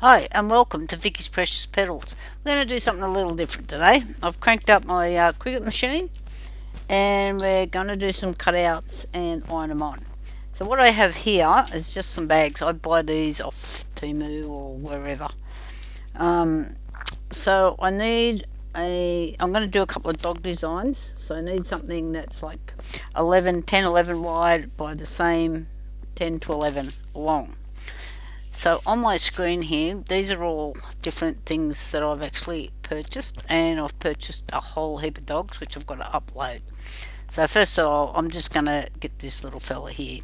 Hi and welcome to Vicky's Precious Petals. We're going to do something a little different today. I've cranked up my Cricut machine and we're going to do some cutouts and iron them on. So what I have here is just some bags. I buy these off Temu or wherever. Um, so I need I'm going to do a couple of dog designs. So I need something that's like 10, 11 wide by the same 10 to 11 long. So on my screen here, these are all different things that I've actually purchased, and I've purchased a whole heap of dogs which I've got to upload. So first of all, I'm just going to get this little fella here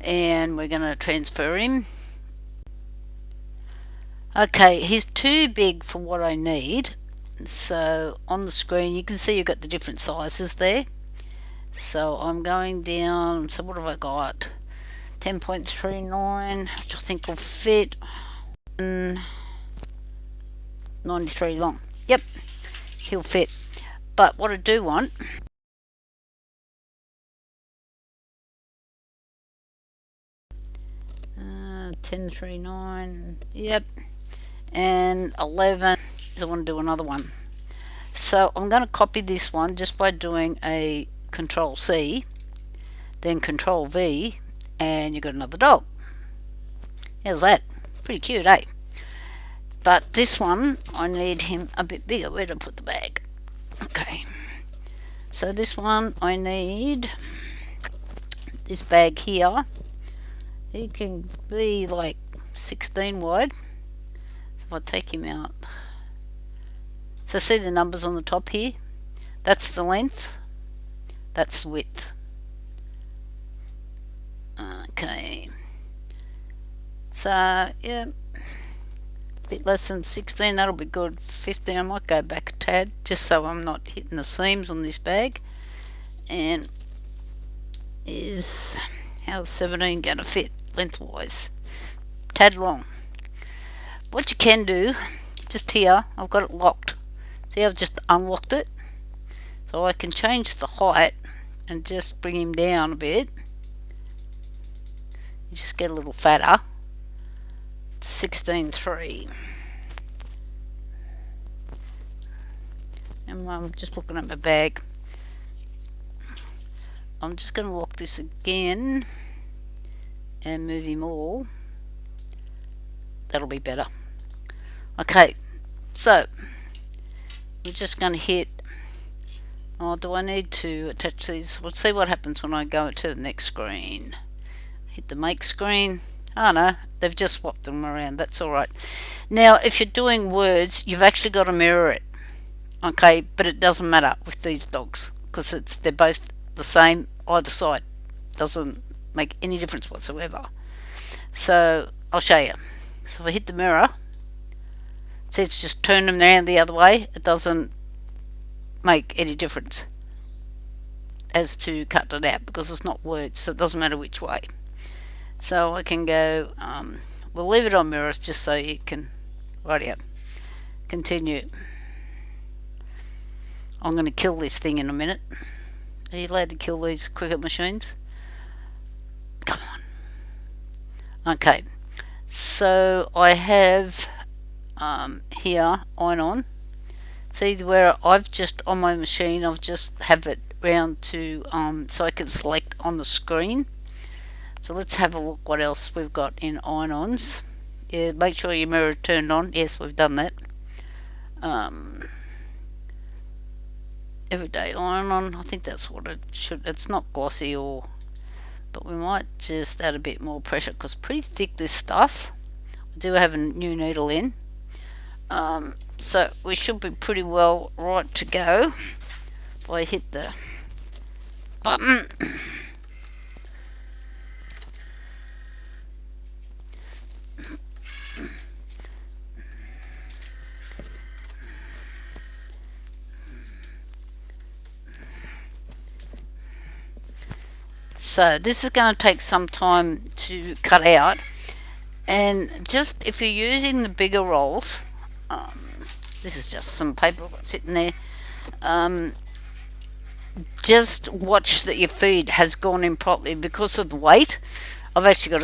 and we're going to transfer him. Okay, he's too big for what I need. So on the screen you can see you've got the different sizes there. So I'm going down, so what have I got? 10.39, which I think will fit. 93 long. Yep, he'll fit. But what I do want, 10.39, yep, and 11 is I want to do another one. So I'm going to copy this one just by doing a Control C, then Control V, and you've got another dog. How's that? Pretty cute, eh? But this one, I need him a bit bigger. Where do I put the bag? Okay. So this one, I need this bag here. He can be like 16 wide. So if I take him out. So see the numbers on the top here? That's the length. That's the width. Okay. So, yeah. Bit less than 16, that'll be good. 15, I might go back a tad just so I'm not hitting the seams on this bag. And how's 17 going to fit lengthwise? Tad long. What you can do, just here, I've got it locked. See, I've just unlocked it. So I can change the height and just bring him down a bit. You just get a little fatter. 16.3. And I'm just looking at my bag. I'm just going to lock this again and move him all. That'll be better. Okay, so we're just going to hit. Oh, do I need to attach these? We'll see what happens when I go to the next screen. Hit the make screen. Oh no, they've just swapped them around. That's alright. Now, if you're doing words, you've actually got to mirror it. Okay, but it doesn't matter with these dogs because they're both the same either side. Doesn't make any difference whatsoever. So I'll show you. So if I hit the mirror, see it's just turned them around the other way. It doesn't make any difference as to cut it out because it's not words, so it doesn't matter which way. So I can go, we'll leave it on mirrors just so you can, rightio, continue. I'm going to kill this thing in a minute. Are you allowed to kill these Cricut machines? Come on. Okay, so I have here iron on. See where I've just on my machine, I've just have it round to so I can select on the screen. So let's have a look what else we've got in iron-ons. Yeah, make sure your mirror turned on. Yes, we've done that. Everyday iron-on. I think that's what it should. It's not glossy but we might just add a bit more pressure because pretty thick this stuff. I do have a new needle in. So we should be pretty well right to go. If I hit the button. So this is going to take some time to cut out, and just if you're using the bigger rolls, this is just some paper sitting there, just watch that your feed has gone in properly because of the weight. I've actually got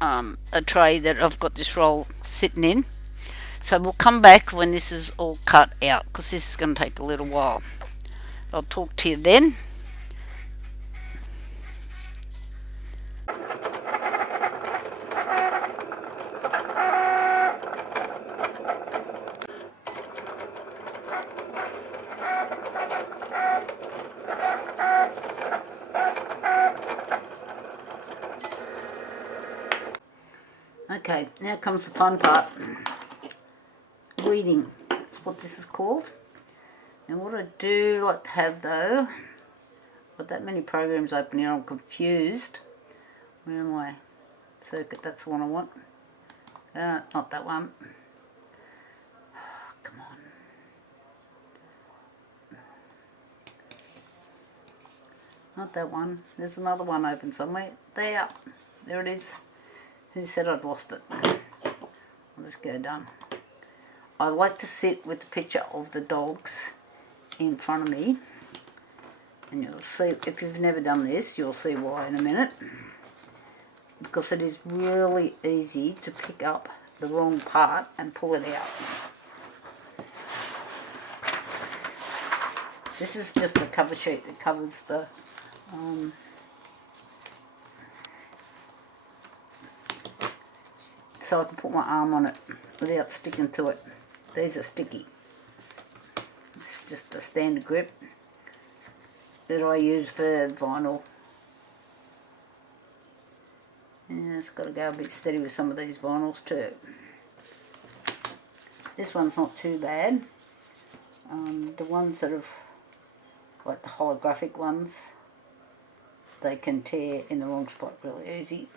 a tray that I've got this roll sitting in. So we'll come back when this is all cut out, because this is going to take a little while. I'll talk to you then. Okay, now comes the fun part. Weeding, that's what this is called. And what I do like to have though, got that many programs open here, I'm confused. Where am I? Circuit, that's the one I want. Not that one. Oh, come on. Not that one. There's another one open somewhere. There it is. Who said I'd lost it? I'll just go done. I like to sit with the picture of the dogs in front of me, and you'll see, if you've never done this, you'll see why in a minute, because it is really easy to pick up the wrong part and pull it out. This is just a cover sheet that covers the so I can put my arm on it without sticking to it. These are sticky. It's just a standard grip that I use for vinyl. Yeah, it's got to go a bit steady with some of these vinyls too. This one's not too bad. The ones that have, like the holographic ones, they can tear in the wrong spot really easy.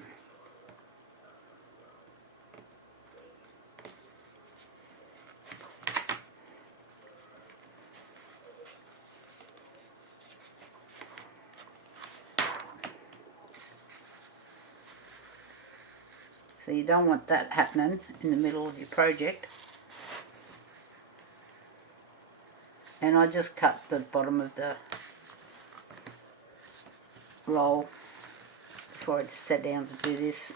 So you don't want that happening in the middle of your project. And I just cut the bottom of the roll before I just sat down to do this.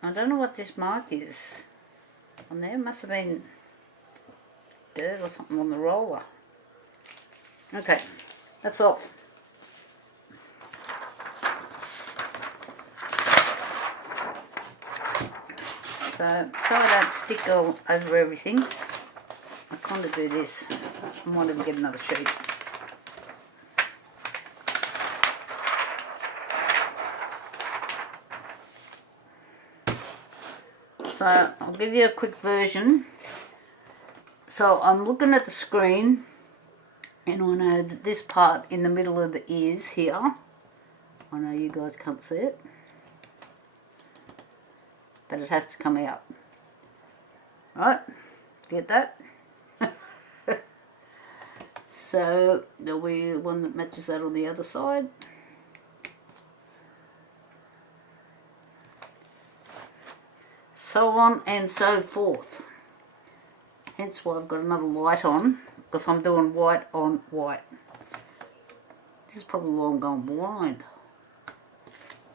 I don't know what this mark is on there. It must have been dirt or something on the roller. Okay, that's off. So I don't stick all over everything, I kind of do this. I might even get another sheet. So I'll give you a quick version. So I'm looking at the screen, and I know that this part in the middle of the ears here, I know you guys can't see it, but it has to come out. Right? Get that? So there'll be one that matches that on the other side. So on and so forth. Hence why I've got another light on, because I'm doing white on white. This is probably why I'm going blind.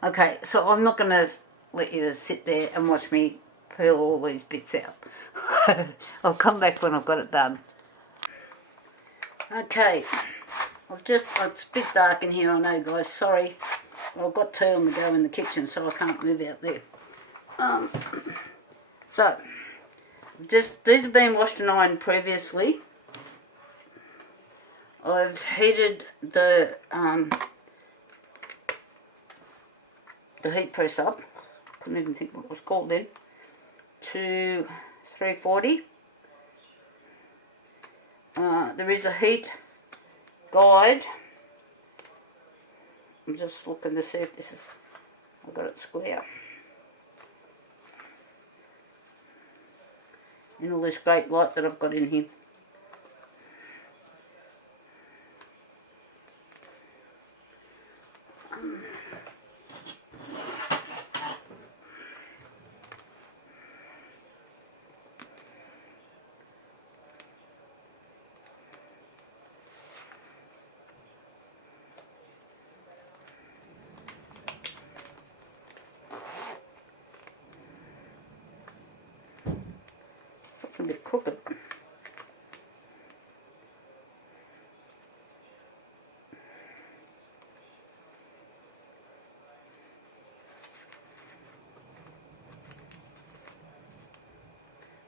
Okay, so I'm not going to let you sit there and watch me peel all these bits out. I'll come back when I've got it done. Okay, it's a bit dark in here, I know guys, sorry. I've got tea on the go in the kitchen, so I can't move out there. So, these have been washed and ironed previously. I've heated the heat press up, couldn't even think what it was called then, to 340. There is a heat guide. I'm just looking to see if this is, I've got it square. And all this great light that I've got in here.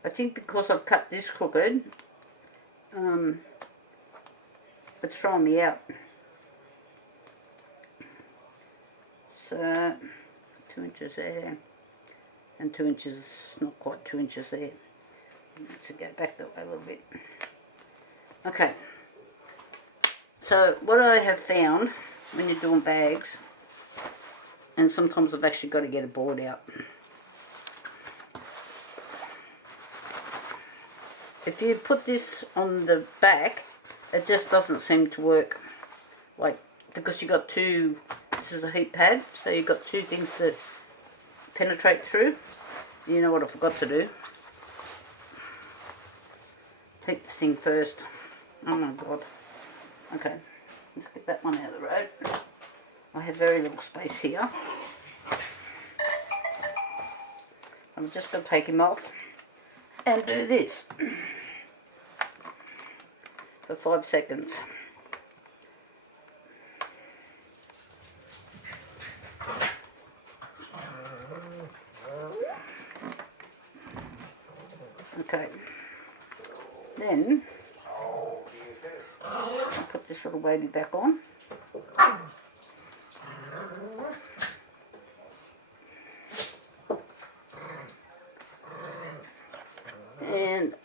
I think because I've cut this crooked, it's throwing me out. So 2 inches there, and 2 inches, not quite 2 inches there. To go back that way a little bit. Okay. So what I have found when you're doing bags, and sometimes I've actually got to get a board out. If you put this on the back, it just doesn't seem to work. Like, because you got two, this is a heat pad, so you've got two things to penetrate through. You know what I forgot to do? Heat the thing first. Oh my god. Okay, let's get that one out of the road. I have very little space here. I'm just going to take him off and do this for 5 seconds. Okay, then I'll put this little baby back on. And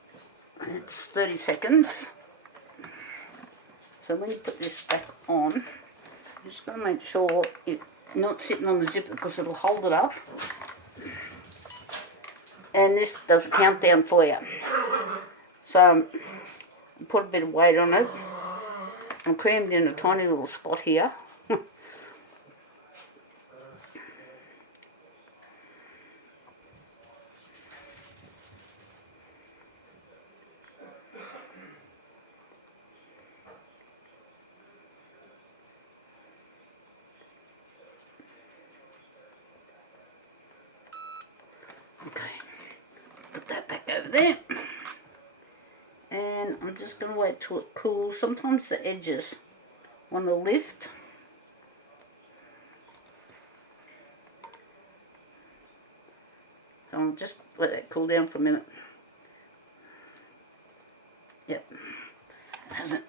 it's 30 seconds. So when you put this back on, I'm just going to make sure it's not sitting on the zipper because it'll hold it up. And this does a countdown for you. So put a bit of weight on it. I'm crammed in a tiny little spot here. Okay, put that back over there. And I'm just going to wait till it cools. Sometimes the edges want to lift. So I'll just let that cool down for a minute. Yep, it hasn't.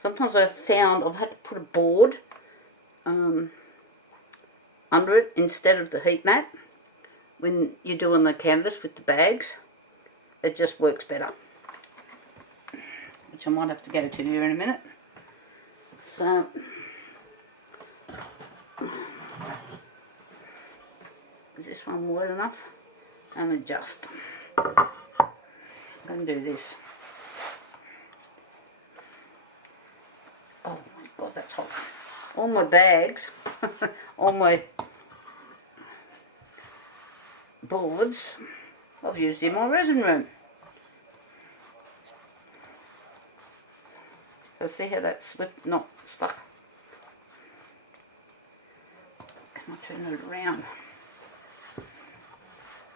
Sometimes I've found I've had to put a board under it instead of the heat mat. When you're doing the canvas with the bags, it just works better. Which I might have to go to here in a minute. So, is this one wide enough? And adjust. I'm going to do this. Oh my god, that's hot. All my bags, all my boards, I've used in my resin room. So see how that's not stuck? Can I turn it around?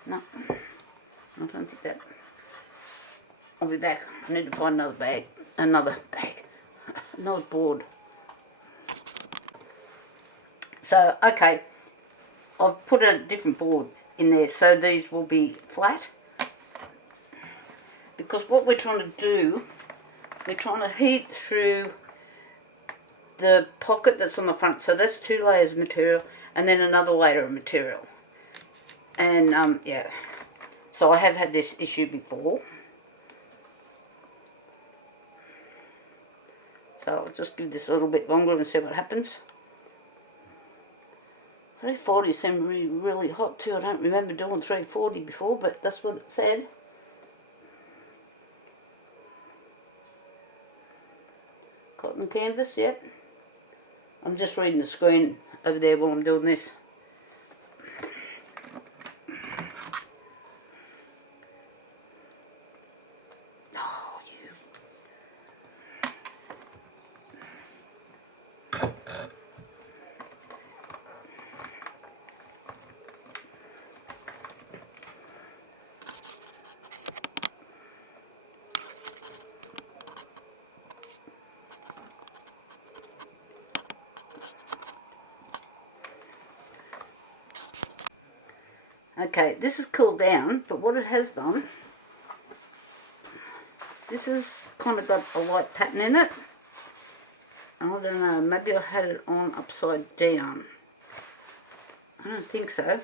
No, I don't think that. I'll be back. I need to find another bag, another board. So, okay, I've put a different board in there, so these will be flat. Because what we're trying to do, we're trying to heat through the pocket that's on the front. So that's 2 layers of material, and then another layer of material. And, yeah, so I have had this issue before. So I'll just give this a little bit longer and see what happens. 340 seemed really hot too. I don't remember doing 340 before, but that's what it said. Cotton canvas, yep. I'm just reading the screen over there while I'm doing this. Okay, this has cooled down, but what it has done, this has kind of got a light pattern in it. I don't know, maybe I had it on upside down. I don't think so.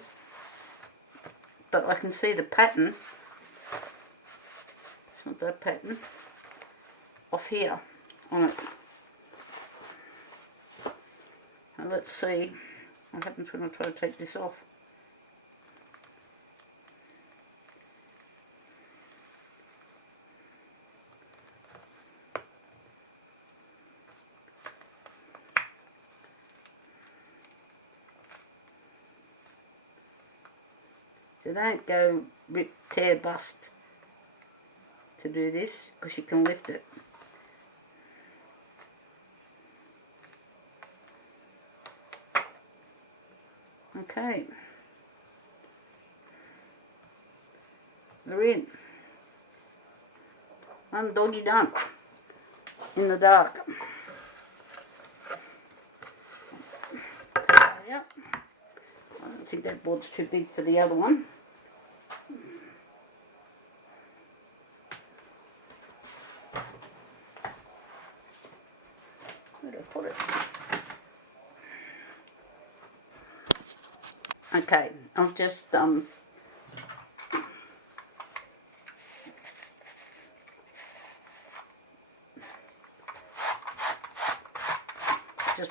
But I can see the pattern. It's not that pattern. Off here on it. Now let's see what happens when I try to take this off. So don't go rip, tear, bust to do this, because you can lift it. Okay. We're in. One doggy done. In the dark. Yep. I don't think that board's too big for the other one. Where did I put it? Okay, I've just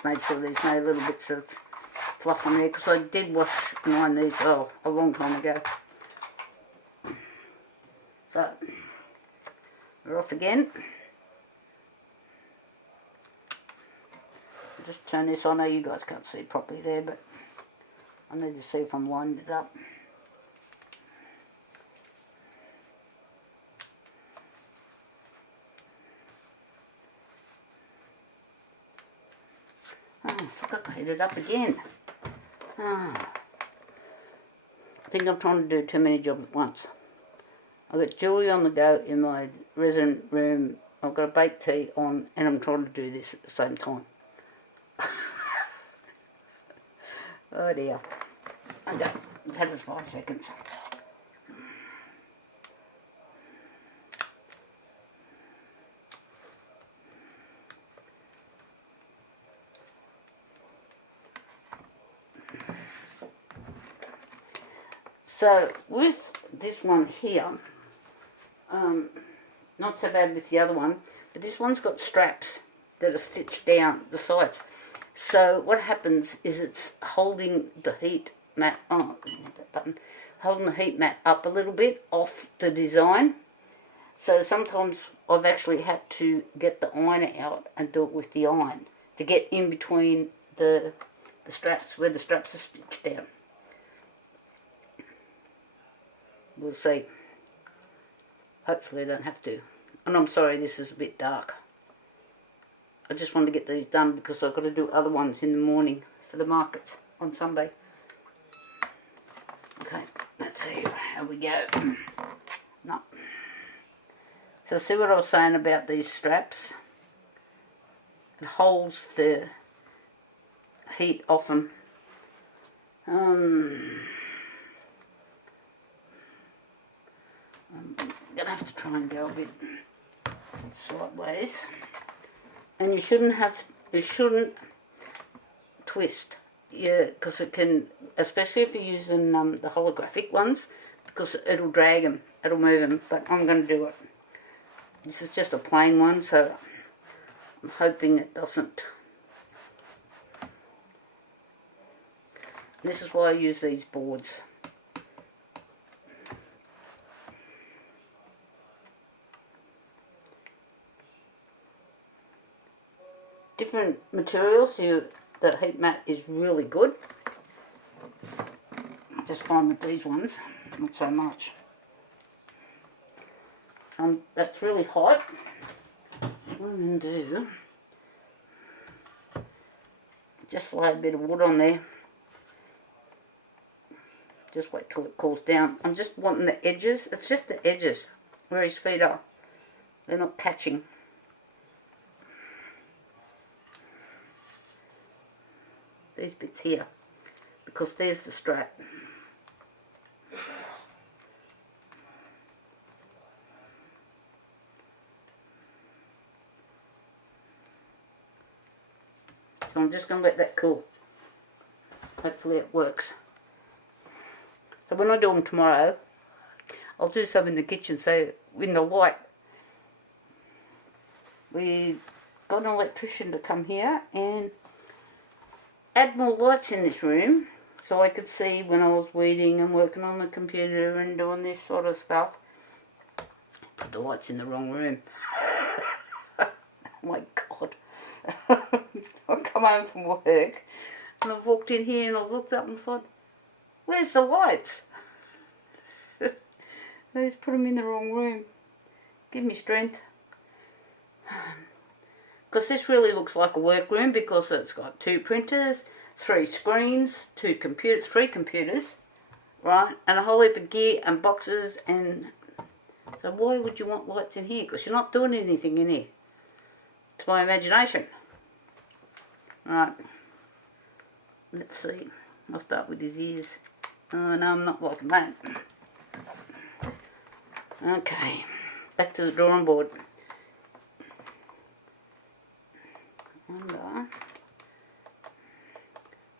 made sure there's no little bits of fluff on there, because I did wash and iron these a long time ago. So we're off again. I'll just turn this on. I know you guys can't see properly there, but I need to see if I'm lining it up. Oh, I forgot to heat it up again. Oh. I think I'm trying to do too many jobs at once. I've got jewellery on the go in my resident room. I've got a baked tea on, and I'm trying to do this at the same time. Oh dear. Okay, take us 5 seconds. So with this one here, not so bad with the other one, but this one's got straps that are stitched down the sides. So what happens is it's holding the heat mat, holding the heat mat up a little bit off the design. So sometimes I've actually had to get the iron out and do it with the iron to get in between the straps, where the straps are stitched down. We'll see. Hopefully I don't have to. And I'm sorry this is a bit dark. I just wanted to get these done because I've got to do other ones in the morning for the markets on Sunday. Okay, let's see how we go. No. So see what I was saying about these straps? It holds the heat off them. I'm going to have to try and go a bit sideways. And you shouldn't twist, yeah, because it can, especially if you're using the holographic ones, because it'll drag them, it'll move them, but I'm going to do it. This is just a plain one, so I'm hoping it doesn't. This is why I use these boards. Different materials, the heat mat is really good. I just find with these ones, not so much. That's really hot. What I'm going to do, just lay a bit of wood on there. Just wait till it cools down. I'm just wanting the edges, it's just the edges where his feet are. They're not catching. These bits here, because there's the strap. So I'm just going to let that cool. Hopefully it works. So when I do them tomorrow, I'll do some in the kitchen. So in the light, we got an electrician to come here and add more lights in this room so I could see when I was weeding and working on the computer and doing this sort of stuff. Put the lights in the wrong room. Oh my God. I come home from work and I've walked in here and I've looked up and thought, where's the lights? I just put them in the wrong room. Give me strength. Because this really looks like a workroom because it's got 2 printers, 3 screens, 3 computers, right, and a whole heap of gear and boxes. And so why would you want lights in here? Because you're not doing anything in here. It's my imagination. Right, let's see. I'll start with his ears. Oh no, I'm not liking that. Okay, back to the drawing board. And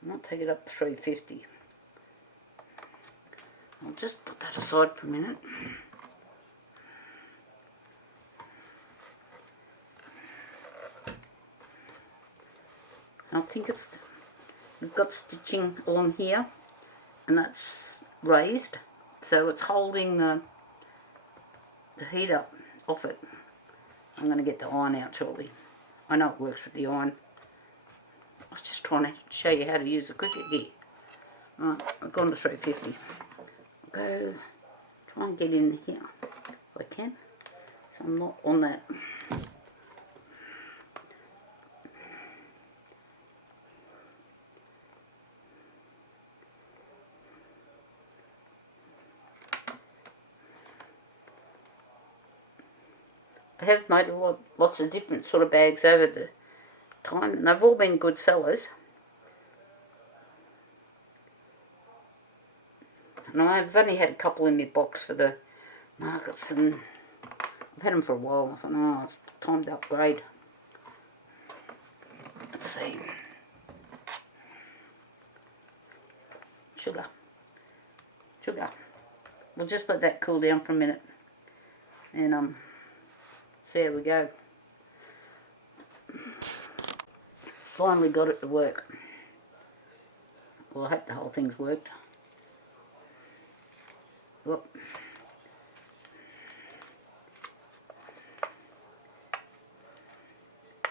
I'll take it up to 350. I'll just put that aside for a minute. I think we've got stitching along here, and that's raised, so it's holding the heat up off it. I'm going to get the iron out shortly. I know it works with the iron. I was just trying to show you how to use the Cricut gear. Right, I've gone to 350. Go try and get in here if I can, so I'm not on that. I have made lots of different sort of bags over the time, and they've all been good sellers. And I've only had a couple in my box for the markets, and I've had them for a while. I thought, oh, it's time to upgrade. Let's see. Sugar. We'll just let that cool down for a minute, and see how we go. Finally got it to work. Well, I hope the whole thing's worked. Whoop.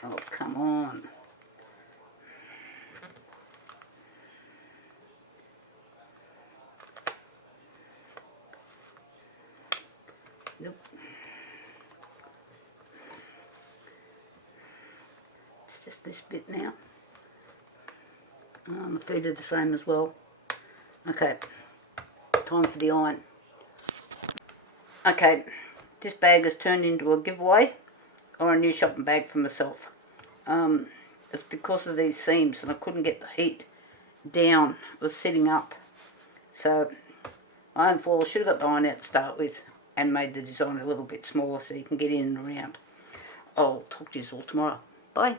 Oh, come on. Nope. It's just this bit now. Oh, and the feet are the same as well. Okay, time for the iron. Okay, this bag has turned into a giveaway or a new shopping bag for myself. It's because of these seams, and I couldn't get the heat down. It was sitting up. So I should have got the iron out to start with and made the design a little bit smaller so you can get in and around. I'll talk to you all tomorrow. Bye.